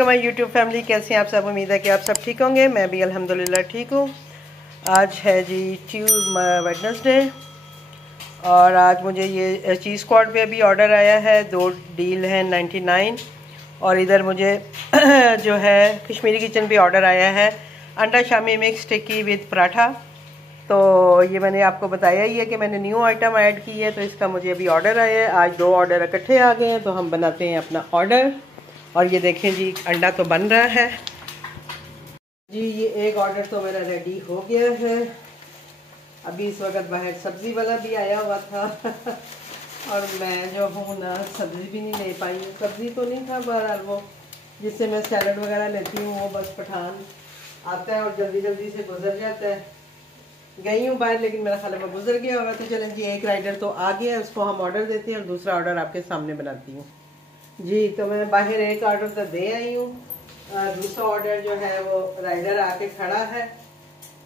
हमारी YouTube family, कैसे हैं आप सब। उम्मीद है कि आप सब ठीक होंगे। मैं भी अल्हम्दुलिल्लाह ठीक हूँ। आज है जी वेडनेसडे और आज मुझे ये चीज़ स्क्वाड पे अभी ऑर्डर आया है। 2 डील है 99 और इधर मुझे जो है कश्मीरी किचन पे ऑर्डर आया है अंडा Shami mix tikki with paratha. तो ये मैंने आपको बताया ही है कि मैंने न्यू आइटम ऐड की है, तो इसका मुझे अभी ऑर्डर आया है। आज 2 ऑर्डर इकट्ठे आ गए हैं, तो हम बनाते हैं अपना ऑर्डर। और ये देखें जी, अंडा तो बन रहा है जी। ये एक ऑर्डर तो मेरा रेडी हो गया है। अभी इस वक्त बाहर सब्ज़ी वाला भी आया हुआ था और मैं जो हूँ ना सब्ज़ी भी नहीं ले पाई। सब्ज़ी तो नहीं था, बहरहाल वो जिससे मैं सैलड वगैरह लेती हूँ वो बस पठान आता है और जल्दी जल्दी से गुजर जाता है। गई हूँ बाहर, लेकिन मेरा ख्याल में गुजर गया होगा। तो चलें जी, एक राइडर तो आ गया है, उसको हम ऑर्डर देते हैं और दूसरा ऑर्डर आपके सामने बनाती हूँ जी। तो मैं बाहर एक ऑर्डर तो दे आई हूँ, दूसरा ऑर्डर जो है वो राइडर आके खड़ा है,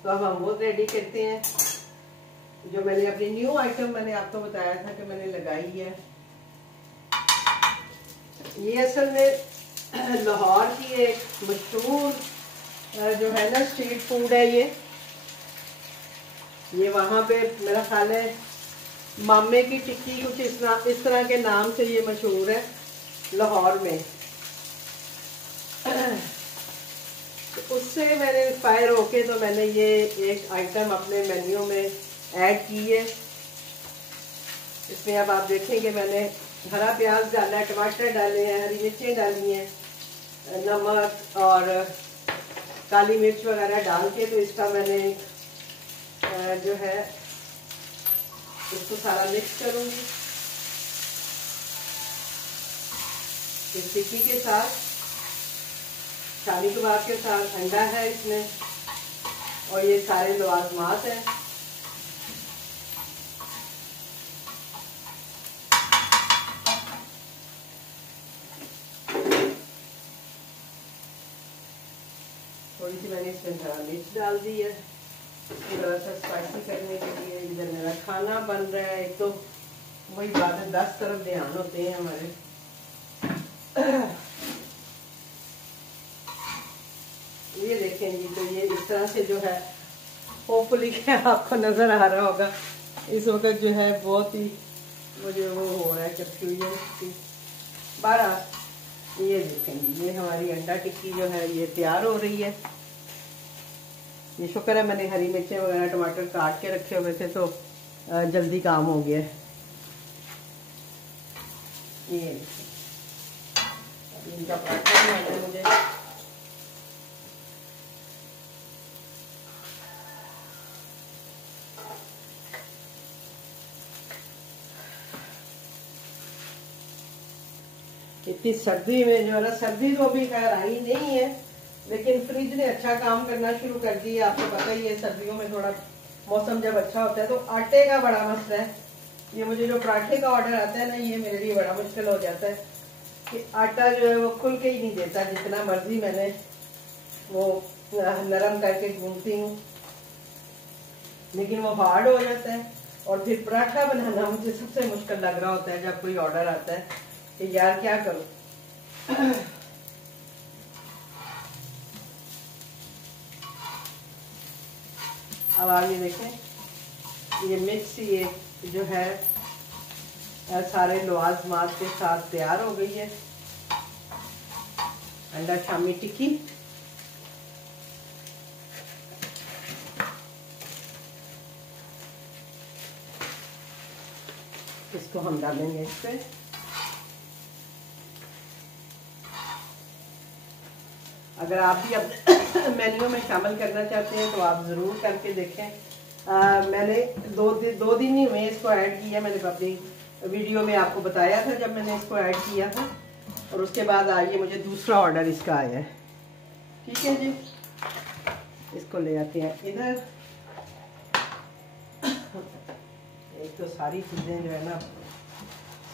तो हम वो रेडी करते हैं। जो मैंने अपनी न्यू आइटम मैंने आपको बताया था कि मैंने लगाई है, ये असल में लाहौर की एक मशहूर जो है ना स्ट्रीट फूड है। ये वहाँ पे मेरा ख्याल है मामे की टिक्की कुछ इस तरह के नाम से ये मशहूर है लाहौर में। तो उससे मैंने इंस्पायर होके तो मैंने ये एक आइटम अपने मेन्यू में ऐड की है। इसमें अब आप देखेंगे मैंने हरा प्याज डाला है, टमाटर डाले हैं, हरी मिर्चें डाली हैं, नमक और काली मिर्च वगैरह डाल के, तो इसका मैंने जो है इसको सारा मिक्स करूँगी इस टिक्की के साथ। शामी कबाब के साथ अंडा है इसमें और ये सारे लवाजमात हैं। थोड़ी सी मैंने इसमें मिर्च डाल दी है थोड़ा सा स्पाइसी करने के लिए। इधर मेरा खाना बन रहा है। एक तो वही बात है, 10 तरफ ध्यान होते हैं हमारे। ये देखें जी, तो ये इस तरह से जो है होपफुली आपको नजर आ रहा होगा। इस वक्त जो है बहुत ही मुझे वो हो रहा है कंफ्यूजन। 12 ये देखें जी, ये हमारी अंडा टिक्की जो है ये तैयार हो रही है। ये शुक्र है मैंने हरी मिर्चें वगैरह टमाटर काट के रखे हुए थे, तो जल्दी काम हो गया। ये इनका पराठा बनाना है मुझे। इतनी सर्दी में जो है ना, सर्दी तो अभी खैर आई नहीं है, लेकिन फ्रिज ने अच्छा काम करना शुरू कर दिया। आपको पता ही है सर्दियों में थोड़ा मौसम जब अच्छा होता है तो आटे का बड़ा मसला है। ये मुझे जो पराठे का ऑर्डर आता है ना, ये मेरे लिए बड़ा मुश्किल हो जाता है कि आटा जो है वो खुल के ही नहीं देता। जितना मर्जी मैंने वो नरम करके गूंथती हूँ, लेकिन वो हार्ड हो जाता है। और फिर पराठा बनाना मुझे सबसे मुश्किल लग रहा होता है जब कोई ऑर्डर आता है कि यार क्या करूं। अब आप ये देखें, ये मिक्स ये जो है सारे लवाजमात के साथ तैयार हो गई है अंडा शामी टिक्की। इसको हम डालेंगे इस पे। अगर आप भी अब मेन्यू में शामिल करना चाहते हैं तो आप ज़रूर करके देखें। मैंने दो दिन ही हुए इसको ऐड किया। मैंने अपनी वीडियो में आपको बताया था जब मैंने इसको ऐड किया था, और उसके बाद आइए मुझे दूसरा ऑर्डर इसका आया है। ठीक है जी, इसको ले आते हैं इधर। एक तो सारी चीज़ें जो है ना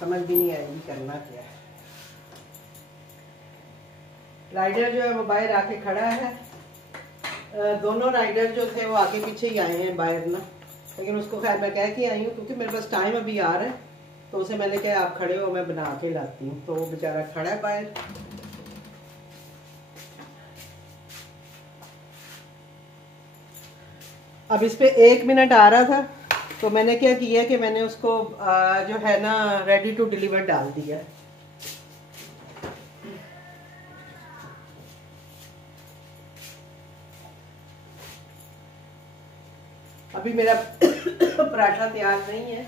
समझ भी नहीं आएगी करना क्या है। राइडर जो है वो बाहर आके खड़ा है। दोनों राइडर जो थे वो आगे पीछे ही आए हैं बाहर ना, लेकिन उसको खैर मैं कह के आई हूँ क्योंकि मेरे पास टाइम अभी आ रहा है, तो उसे मैंने कहा आप खड़े हो मैं बना के लाती हूँ। तो वो बेचारा खड़ा है बाहर। अब इस पे 1 मिनट आ रहा था, तो मैंने क्या किया कि मैंने उसको जो है ना रेडी टू डिलीवर डाल दिया। अभी मेरा पराठा तैयार नहीं है,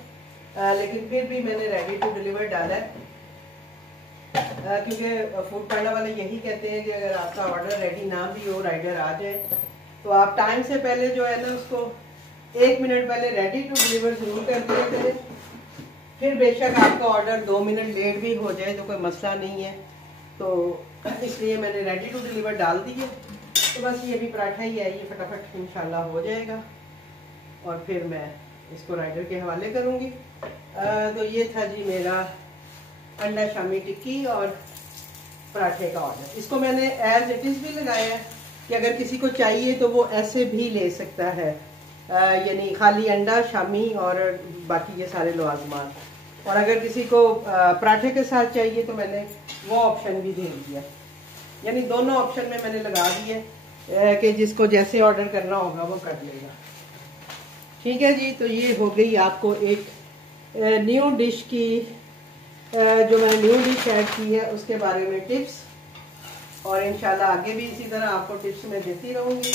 लेकिन फिर भी मैंने रेडी टू डिलीवर डाला है, क्योंकि फूड पांडा वाले यही कहते हैं कि अगर आपका ऑर्डर रेडी ना भी हो, राइडर आ जाए, तो आप टाइम से पहले जो है ना उसको 1 मिनट पहले रेडी टू डिलीवर जरूर कर दिया करें। फिर बेशक आपका ऑर्डर 2 मिनट लेट भी हो जाए तो कोई मसला नहीं है, तो इसलिए मैंने रेडी टू डिलीवर डाल दी है। तो बस ये भी पराठा ही है, ये फटाफट इंशाल्लाह हो जाएगा और फिर मैं इसको राइडर के हवाले करूँगी। तो ये था जी मेरा अंडा शामी टिक्की और पराठे का ऑर्डर। इसको मैंने एज इट इज़ भी लगाया है कि अगर किसी को चाहिए तो वो ऐसे भी ले सकता है, यानी खाली अंडा शामी और बाकी ये सारे लवाजमात। और अगर किसी को पराठे के साथ चाहिए तो मैंने वो ऑप्शन भी दे दिया, यानी दोनों ऑप्शन में मैंने लगा दिए कि जिसको जैसे ऑर्डर करना होगा वो कर लेगा। ठीक है जी, तो ये हो गई आपको एक न्यू डिश की, जो मैंने न्यू डिश ऐड की है उसके बारे में टिप्स, और इंशाल्लाह आगे भी इसी तरह आपको टिप्स मैं देती रहूँगी।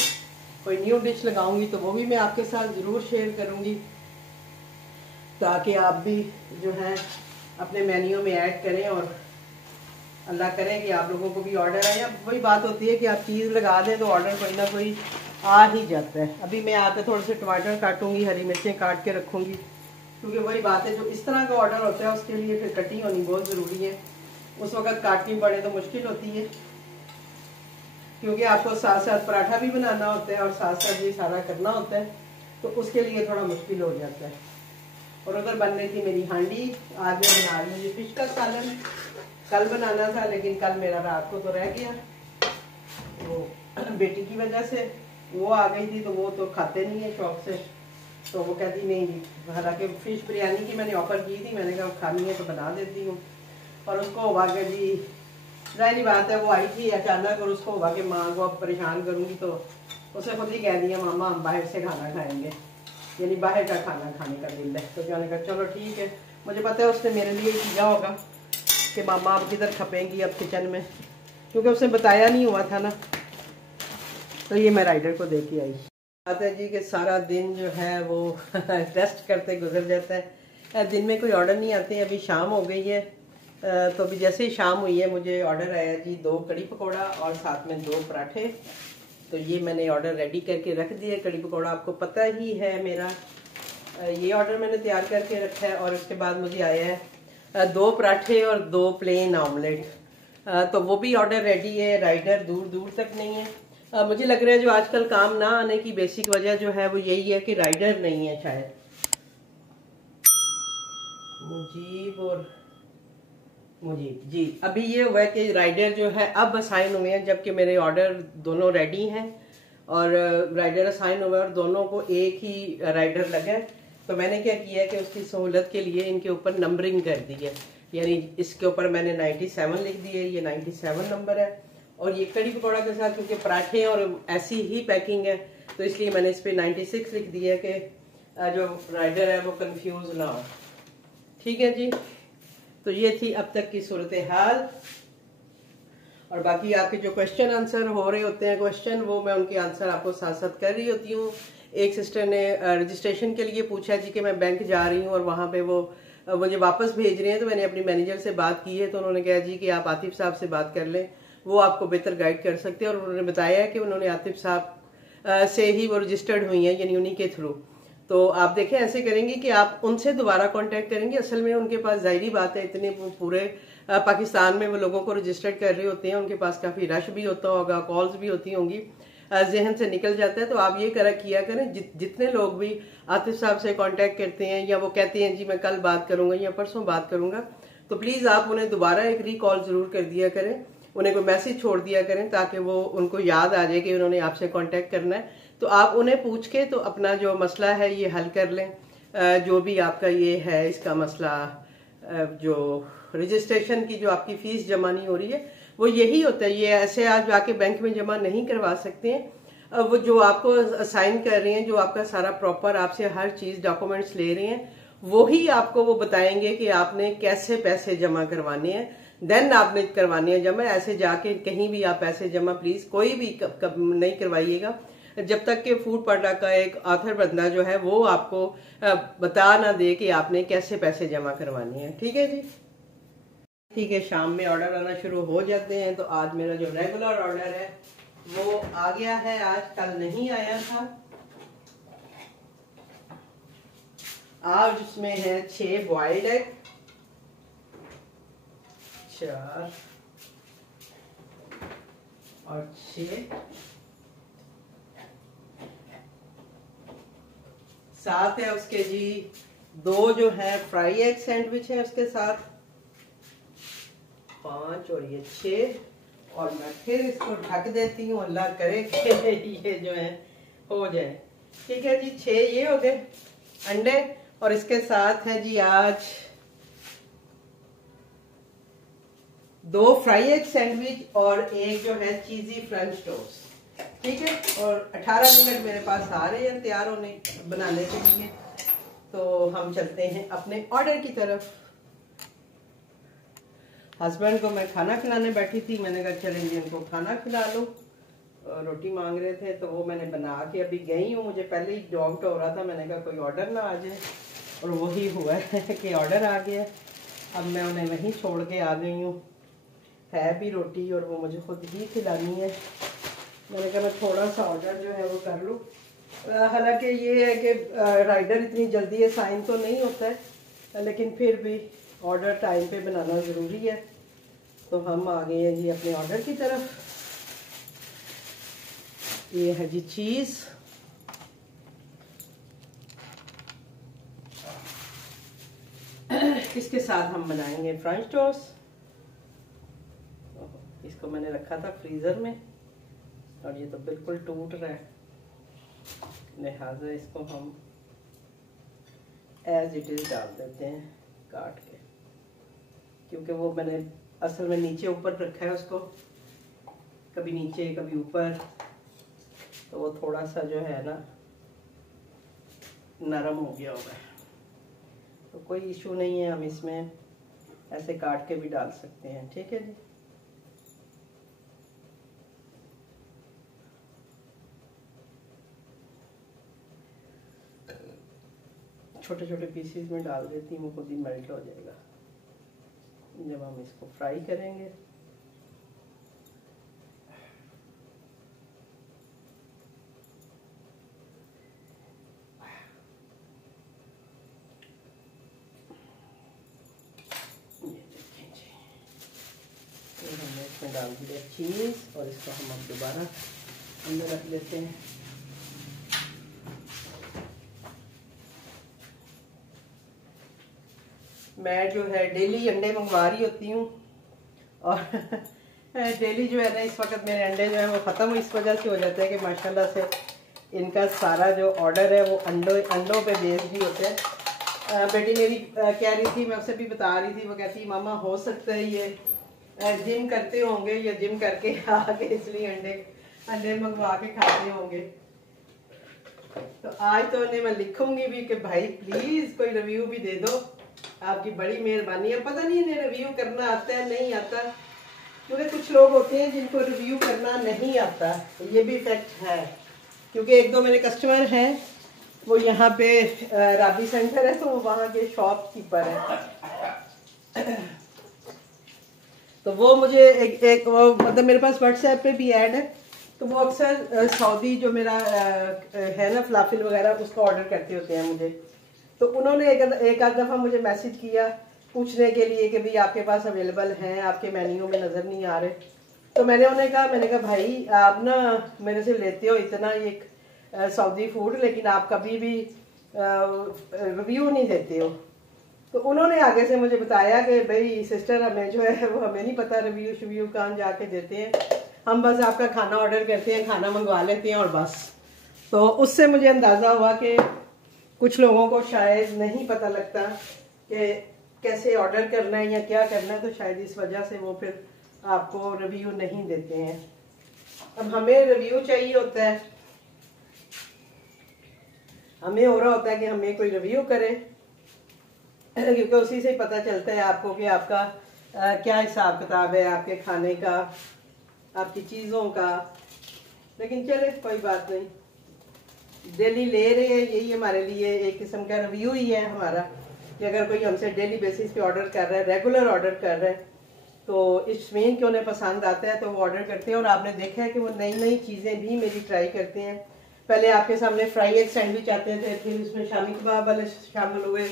कोई न्यू डिश लगाऊंगी तो वो भी मैं आपके साथ ज़रूर शेयर करूँगी, ताकि आप भी जो है अपने मेन्यू में ऐड करें और अल्लाह करे कि आप लोगों को भी ऑर्डर आए। वही बात होती है कि आप चीज़ लगा दें तो ऑर्डर कोई ना कोई आ ही जाता है। अभी मैं आके थोड़े से टमाटर काटूंगी, हरी मिर्चें काट के रखूँगी, क्योंकि वही बात है जो इस तरह का ऑर्डर होता है उसके लिए फिर कटिंग होनी बहुत ज़रूरी है। उस वक्त काटनी पड़े तो मुश्किल होती है, क्योंकि आपको साथ साथ पराठा भी बनाना होता है और साथ साथ ये सारा करना होता है, तो उसके लिए थोड़ा मुश्किल हो जाता है। और उधर बन रही थी मेरी हांडी, आज मैं बना रही हूँ फिश का सालन। कल बनाना था लेकिन कल मेरा रात को तो रह गया, तो बेटी की वजह से वो आ गई थी, तो वो तो खाते नहीं है शौक से, तो वो कहती नहीं जी, हालांकि फिश बिरयानी की मैंने ऑफ़र की थी, मैंने कहा खानी है तो बना देती हूँ। और उसको वाकई जी जाहिर बात है वो आई थी अचानक, और उसको वाकई माँ को अब परेशान करूँगी तो उसे खुद ही कह दिया मामा हम बाहर से खाना खाएंगे, यानी बाहर का खाना खाने का दिल है। तो मैंने कहा चलो ठीक है, मुझे पता है उसने मेरे लिए किया होगा कि मामा आप किधर खपेंगी अब किचन में, क्योंकि उसने बताया नहीं हुआ था ना। तो ये मैं राइडर को दे के आई। बात है जी कि सारा दिन जो है वो रेस्ट करते गुजर जाता है, दिन में कोई ऑर्डर नहीं आते। अभी शाम हो गई है, तो अभी जैसे ही शाम हुई है मुझे ऑर्डर आया जी 2 कड़ी पकौड़ा और साथ में 2 पराठे। तो ये मैंने ऑर्डर रेडी करके रख दिया। कड़ी पकौड़ा आपको पता ही है मेरा, ये ऑर्डर मैंने तैयार करके रखा है। और उसके बाद मुझे आया है 2 पराठे और 2 प्लेन ऑमलेट, तो वो भी ऑर्डर रेडी है। राइडर दूर दूर तक नहीं है। मुझे लग रहा है जो आजकल काम ना आने की बेसिक वजह जो है वो यही है कि राइडर नहीं है शायद। मुजीब जी, अभी ये हुआ है कि राइडर जो है अब असाइन हुए हैं, जबकि मेरे ऑर्डर दोनों रेडी हैं और राइडर असाइन हुए और दोनों को एक ही राइडर लगा। तो मैंने क्या किया है कि उसकी सहूलत के लिए इनके ऊपर नंबरिंग कर दी है, यानी इसके ऊपर मैंने 97 लिख दिया, ये 97 नंबर है। और ये कड़ी पकौड़ा के साथ क्योंकि पराठे और ऐसी ही पैकिंग है, तो इसलिए मैंने इस पर 96 लिख दिया है कि जो राइडर है वो कंफ्यूज ना हो। ठीक है जी, तो ये थी अब तक की सूरत हाल। और बाकी आपके जो क्वेश्चन आंसर हो रहे होते हैं क्वेश्चन, वो मैं उनके आंसर आपको साथ साथ कर रही होती हूँ। एक सिस्टर ने रजिस्ट्रेशन के लिए पूछा जी कि मैं बैंक जा रही हूँ और वहाँ पे वो मुझे वापस भेज रहे हैं, तो मैंने अपनी मैनेजर से बात की है, तो उन्होंने कहा जी कि आप आतिफ साहब से बात कर लें, वो आपको बेहतर गाइड कर सकते हैं। और उन्होंने बताया कि उन्होंने आतिफ साहब से ही वो रजिस्टर्ड हुई हैं, यानी उन्हीं के थ्रू। तो आप देखें ऐसे करेंगे कि आप उनसे दोबारा कांटेक्ट करेंगे। असल में उनके पास जाहिरी बात है इतने पूरे पाकिस्तान में वो लोगों को रजिस्टर्ड कर रहे होते हैं, उनके पास काफ़ी रश भी होता होगा, कॉल्स भी होती होंगी, जहन से निकल जाता है। तो आप ये किया करें, जितने लोग भी आतिफ साहब से कांटेक्ट करते हैं या वो कहते हैं जी मैं कल बात करूंगा या परसों बात करूंगा, तो प्लीज़ आप उन्हें दोबारा एक रिकॉल ज़रूर कर दिया करें, उन्हें कोई मैसेज छोड़ दिया करें, ताकि वो उनको याद आ जाए कि उन्होंने आपसे कांटेक्ट करना है। तो आप उन्हें पूछ के तो अपना जो मसला है ये हल कर लें, जो भी आपका ये है इसका मसला, जो रजिस्ट्रेशन की जो आपकी फीस जमा नहीं हो रही है वो यही होता है। ये ऐसे आप जाके बैंक में जमा नहीं करवा सकते हैं, वो जो आपको असाइन कर रहे हैं, जो आपका सारा प्रॉपर आपसे हर चीज डॉक्यूमेंट्स ले रहे हैं, वो ही आपको वो बताएंगे कि आपने कैसे पैसे जमा करवाने हैं, देन आपने करवाने हैं जमा। ऐसे जाके कहीं भी आप पैसे जमा प्लीज कोई भी नहीं करवाइएगा जब तक कि फूड प्रोडक्ट का एक ऑथर बंदा जो है वो आपको बता ना दे कि आपने कैसे पैसे जमा करवाने हैं। ठीक है जी, ठीक है। शाम में ऑर्डर आना शुरू हो जाते हैं। तो आज मेरा जो रेगुलर ऑर्डर है वो आ गया है, आज कल नहीं आया था। आज उसमें है 6 बॉइल्ड एग, 4 और 6, साथ है उसके जी 2 जो है फ्राई एग सैंडविच है उसके साथ, 5 और ये 6। और मैं फिर इसको ढक देती हूँ, अल्लाह करे कि ये जो है हो जाए। ठीक है जी, 6 ये हो गए अंडे। और इसके साथ है जी आज 2 फ्राई एग सैंडविच और एक जो है चीजी फ्रेंच टोस्ट। ठीक है, और 18 मिनट मेरे पास आ रहे हैं तैयार होने बनाने के लिए। तो हम चलते हैं अपने ऑर्डर की तरफ। हस्बैंड को मैं खाना खिलाने बैठी थी, मैंने कहा चलें जी इनको खाना खिला लो। रोटी मांग रहे थे तो वो मैंने बना के अभी गई हूँ। मुझे पहले ही डाउट हो रहा था, मैंने कहा कोई ऑर्डर ना आ जाए, और वही हुआ है कि ऑर्डर आ गया। अब मैं उन्हें वहीं छोड़ के आ गई हूँ। है भी रोटी और वो मुझे खुद ही खिलानी है। मैंने कहा मैं थोड़ा सा ऑर्डर जो है वो कर लूँ। हालांकि ये है कि राइडर इतनी जल्दी असाइन तो नहीं होता है, लेकिन फिर भी ऑर्डर टाइम पे बनाना ज़रूरी है। तो हम आ गए हैं जी अपने ऑर्डर की तरफ। ये है जी चीज़, इसके साथ हम बनाएंगे फ्रेंच टोस्ट। इसको मैंने रखा था फ्रीज़र में और ये तो बिल्कुल टूट रहा है, लिहाजा इसको हम एज इट इज़ डाल देते हैं काट के, क्योंकि वो मैंने असल में नीचे ऊपर रखा है उसको, कभी नीचे कभी ऊपर, तो वो थोड़ा सा जो है ना नरम हो गया होगा। तो कोई इशू नहीं है, हम इसमें ऐसे काट के भी डाल सकते हैं। ठीक है जी, छोटे छोटे पीसेस में डाल देती हूँ, वो खुद ही मेल्ट हो जाएगा जब हम इसको फ्राई करेंगे। ये देखें जी, ये हमने इसमें डाल दिया चीज़ और इसको हम अब दोबारा अंदर रख लेते हैं। मैं जो है डेली अंडे मंगवा रही होती हूँ और डेली जो है ना इस वक्त मेरे अंडे जो है वो ख़त्म इस वजह से हो जाते हैं कि माशाल्लाह से इनका सारा जो ऑर्डर है वो अंडों पे बेस्ड भी होते हैं। बेटी मेरी कह रही थी, मैं उसे भी बता रही थी, वो कहती मामा हो सकता है ये जिम करते होंगे या जिम करके आके इसलिए अंडे मंगवा के खाते होंगे। तो आज तो उन्हें मैं लिखूंगी भी कि भाई प्लीज़ कोई रिव्यू भी दे दो, आपकी बड़ी मेहरबानी है। पता नहीं इन्हें रिव्यू करना आता है नहीं आता, क्योंकि कुछ लोग होते हैं जिनको रिव्यू करना नहीं आता, ये भी फैक्ट है। क्योंकि 1-2 मेरे कस्टमर हैं वो यहाँ पे राबी सेंटर है, तो वो वहाँ के शॉपकीपर है। तो वो मुझे एक वो मतलब मेरे पास व्हाट्सएप पे भी ऐड है, तो वो अक्सर सऊदी जो मेरा है ना फलाफिल वगैरह उसका ऑर्डर करते होते हैं मुझे। तो उन्होंने एक आध दफ़ा मुझे मैसेज किया पूछने के लिए कि भाई आपके पास अवेलेबल हैं, आपके मेन्यू में नज़र नहीं आ रहे। तो मैंने उन्हें कहा भाई आप ना मेरे से लेते हो इतना एक सऊदी फूड, लेकिन आप कभी भी रिव्यू नहीं देते हो। तो उन्होंने आगे से मुझे बताया कि भाई सिस्टर हमें जो है वो हमें नहीं पता रिव्यू कहाँ जाके देते हैं, हम बस आपका खाना ऑर्डर करते हैं, खाना मंगवा लेते हैं और बस। तो उससे मुझे अंदाज़ा हुआ कि कुछ लोगों को शायद नहीं पता लगता कि कैसे ऑर्डर करना है या क्या करना है, तो शायद इस वजह से वो फिर आपको रिव्यू नहीं देते हैं। अब हमें रिव्यू चाहिए होता है हमें हो रहा होता है कि हमें कोई रिव्यू करे, क्योंकि उसी से पता चलता है आपको कि आपका क्या हिसाब किताब है आपके खाने का, आपकी चीज़ों का। लेकिन चले कोई बात नहीं, डेली ले रहे हैं, यही हमारे लिए एक किस्म का रिव्यू ही है हमारा कि अगर कोई हमसे डेली बेसिस पे ऑर्डर कर रहा है, रेगुलर ऑर्डर कर रहा है, तो इट्स मीन कि उन्हें पसंद आता है तो वो ऑर्डर करते हैं। और आपने देखा है कि वो नई नई चीज़ें भी मेरी ट्राई करते हैं। पहले आपके सामने फ्राई एग सैंडविच आते थे, फिर उसमें शामी कबाब वाले शामिल हुए,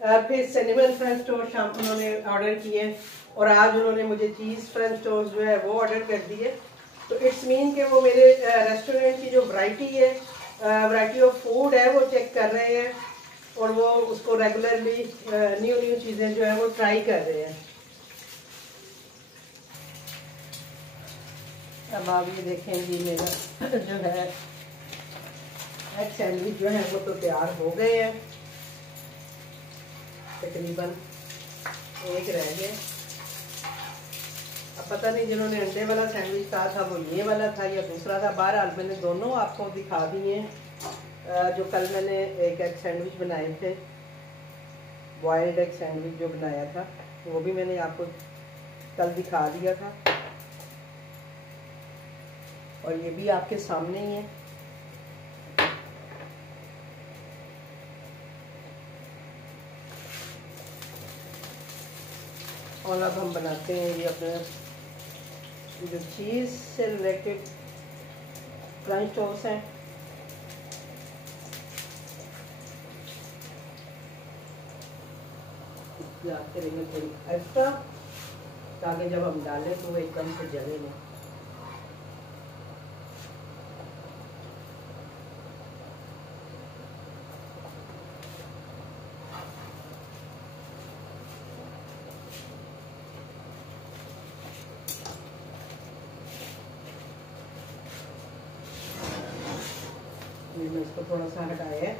फिर सिनेमन फ्रेंच टोस्ट उन्होंने ऑर्डर किए, और आज उन्होंने मुझे चीज़ फ्रेंच टोस्ट जो है वो ऑर्डर कर दिए। तो इट्स मीन कि वो मेरे रेस्टोरेंट की जो वैरायटी है, वैरायटी ऑफ फूड है, वो चेक कर रहे हैं और वो उसको रेगुलरली न्यू न्यू चीज़ें जो है वो ट्राई कर रहे हैं। अब आप ये देखें जी, मेरा जो है एग सैंडविच जो है वो तो तैयार हो गए हैं, तकरीबन एक रह गए। अब पता नहीं जिन्होंने अंडे वाला सैंडविच कहा था वो ये वाला था या दूसरा था। बहरहाल मैंने दोनों आपको दिखा दिए। जो कल मैंने एक एग सैंडविच बनाए थे, बॉयल्ड एग सैंडविच जो बनाया था, वो भी मैंने आपको कल दिखा दिया था, और ये भी आपके सामने ही है। और अब हम बनाते हैं ये अपने जो चीज़ से रिलेटेड फ्रेंच टोस्ट हैं। करेंगे थोड़ी एक्स्ट्रा, ताकि जब हम डालें तो वो एकदम से जले नहीं। मैं इसको थोड़ा सा हटाया है,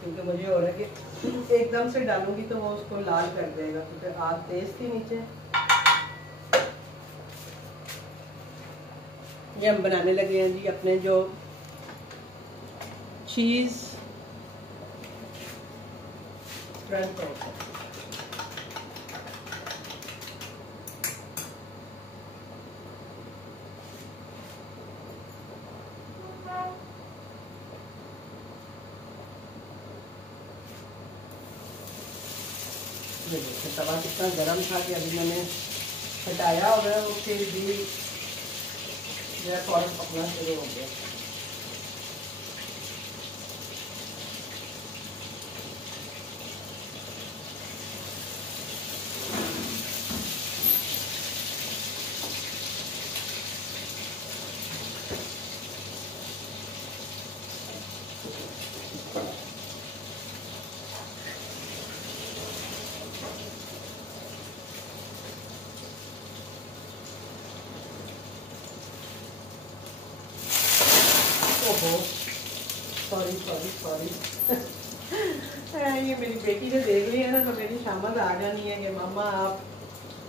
क्योंकि मुझे हो रहा है कि एकदम से डालूंगी तो वो उसको लाल कर देगा, क्योंकि आग तेज थी नीचे। ये हम बनाने लगे हैं जी अपने जो चीज़ फ्रेंच टोस्ट। ये देखिए तवा कितना गर्म था कि अभी मैंने हटाया और वो फिर भी जो है फौरन पकना शुरू हो गया। सॉरी सॉरी सॉरी ये मेरी बेटी ने देख लिया ना तो मेरी शामत आ जानी है कि मामा आप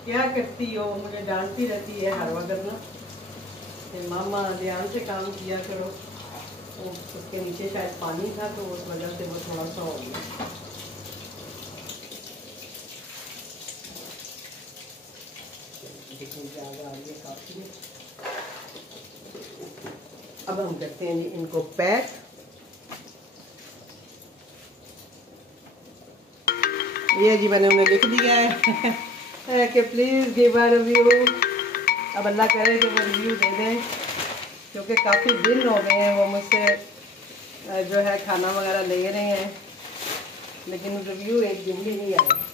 क्या करती हो, मुझे डांटती रहती है हर वक्त ना कि मामा ध्यान से काम किया करो। तो उसके नीचे शायद पानी था तो उस वजह से वो थोड़ा सा हो गया। देखिए ज़्यादा आ रही है काफ़ी। अब हम करते हैं इनको पैक। ये जी मैंने उन्हें लिख दिया है कि प्लीज़ गिव अ रिव्यू। अब अल्लाह करे कि वो रिव्यू दे दें, क्योंकि काफ़ी दिन हो गए हैं वो मुझसे जो है खाना वगैरह ले रहे हैं, लेकिन रिव्यू एक दिन भी नहीं आया।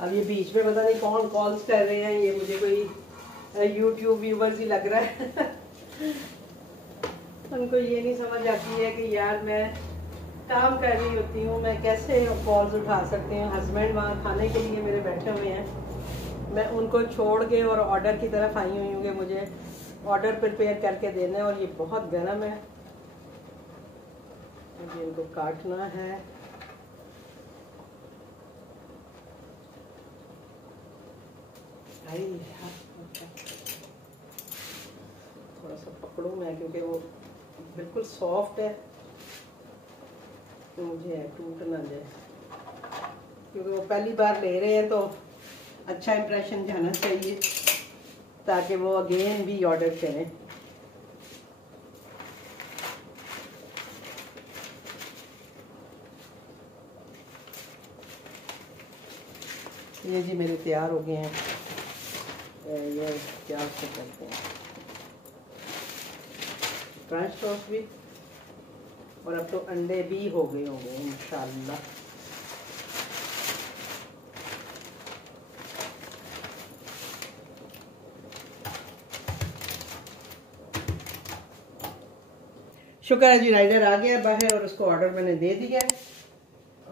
अब ये बीच में पता नहीं कौन कॉल्स कर रहे हैं, ये मुझे कोई यूट्यूब व्यूवर्स ही लग रहा है उनको ये नहीं समझ आती है कि यार मैं काम कर रही होती हूँ, मैं कैसे कॉल्स उठा सकती हूँ। हस्बैंड वहाँ खाने के लिए मेरे बैठे हुए हैं, मैं उनको छोड़ के और ऑर्डर की तरफ आई हुई हूँ कि मुझे ऑर्डर प्रिपेयर करके देना है, और ये बहुत गर्म है, मुझे इनको काटना है। थोड़ा सा पकड़ूँ मैं क्योंकि वो बिल्कुल सॉफ्ट है, तो मुझे टूट ना जाए, क्योंकि वो पहली बार ले रहे हैं तो अच्छा इंप्रेशन जाना चाहिए ताकि वो अगेन भी ऑर्डर करें। ये जी मेरे तैयार हो गए हैं, ये क्या से करते हैं फ्रेंच टोस्ट भी, और अब तो अंडे भी हो गए होंगे इंशाल्लाह। शुक्र है जी, राइडर आ गया बाहर और उसको ऑर्डर मैंने दे दिया।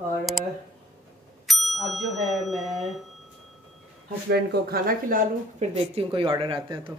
और अब जो है मैं हस्बैंड को खाना खिला लूँ, फिर देखती हूँ कोई ऑर्डर आता है तो।